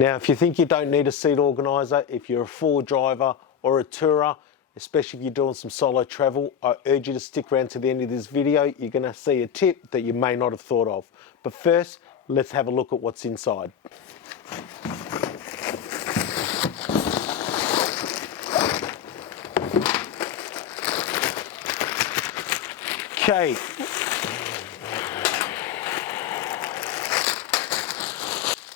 Now, if you think you don't need a seat organiser, if you're a four driver or a tourer, especially if you're doing some solo travel, I urge you to stick around to the end of this video. You're going to see a tip that you may not have thought of. But first, let's have a look at what's inside. Okay.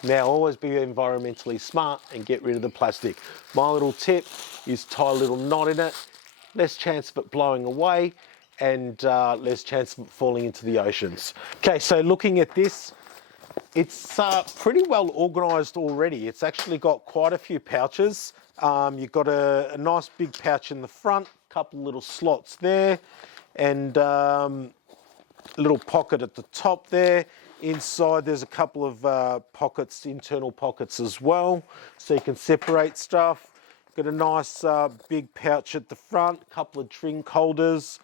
Now, always be environmentally smart and get rid of the plastic. My little tip is tie a little knot in it, less chance of it blowing away and less chance of it falling into the oceans. Okay, so looking at this, it's pretty well organised already. It's actually got quite a few pouches. You've got a nice big pouch in the front, a couple little slots there, and a little pocket at the top there. Inside there's a couple of pockets, internal pockets as well, so you can separate stuff. Got a nice big pouch at the front, a couple of drink holders,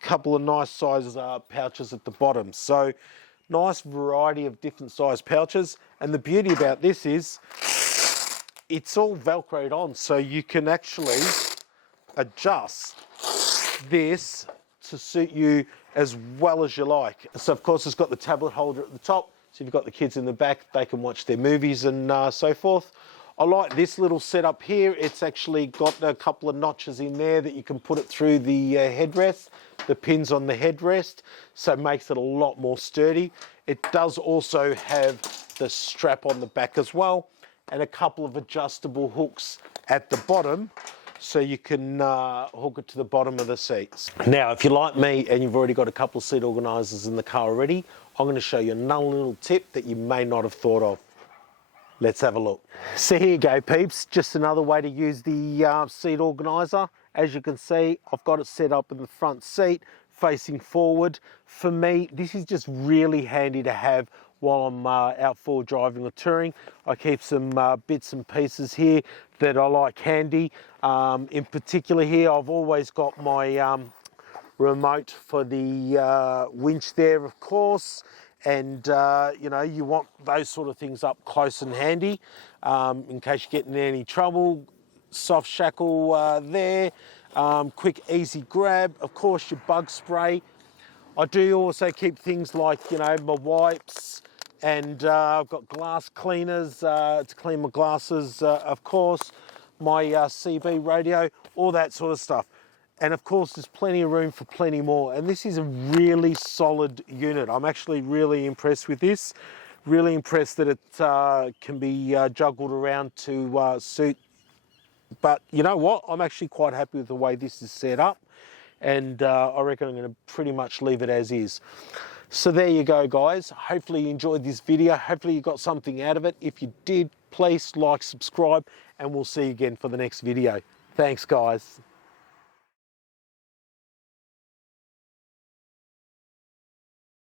a couple of nice size pouches at the bottom. So nice variety of different size pouches. And the beauty about this is it's all velcroed on, so you can actually adjust this to suit you as well as you like. So of course it's got the tablet holder at the top, so if you've got the kids in the back, they can watch their movies and so forth. I like this little setup here. It's actually got a couple of notches in there that you can put it through the headrest, the pins on the headrest, so it makes it a lot more sturdy. It does also have the strap on the back as well, and a couple of adjustable hooks at the bottom, so you can hook it to the bottom of the seats. Now, if you're like me and you've already got a couple of seat organisers in the car already, I'm going to show you another little tip that you may not have thought of. Let's have a look. So here you go, peeps. Just another way to use the seat organiser. As you can see, I've got it set up in the front seat, facing forward. For me, this is just really handy to have while I'm out for driving or touring. I keep some bits and pieces here that I like handy. In particular here, I've always got my remote for the winch there, of course. And you know, you want those sort of things up close and handy in case you get in any trouble. Soft shackle there, quick easy grab, of course your bug spray. I do also keep things like, you know, my wipes, and I've got glass cleaners to clean my glasses, of course, my CB radio, all that sort of stuff. And of course, there's plenty of room for plenty more. And this is a really solid unit. I'm actually really impressed with this. Really impressed that it can be juggled around to suit. But you know what? I'm actually quite happy with the way this is set up. And I reckon I'm going to pretty much leave it as is. So there you go, guys. Hopefully you enjoyed this video. Hopefully you got something out of it. If you did, please like, subscribe, and we'll see you again for the next video. Thanks, guys.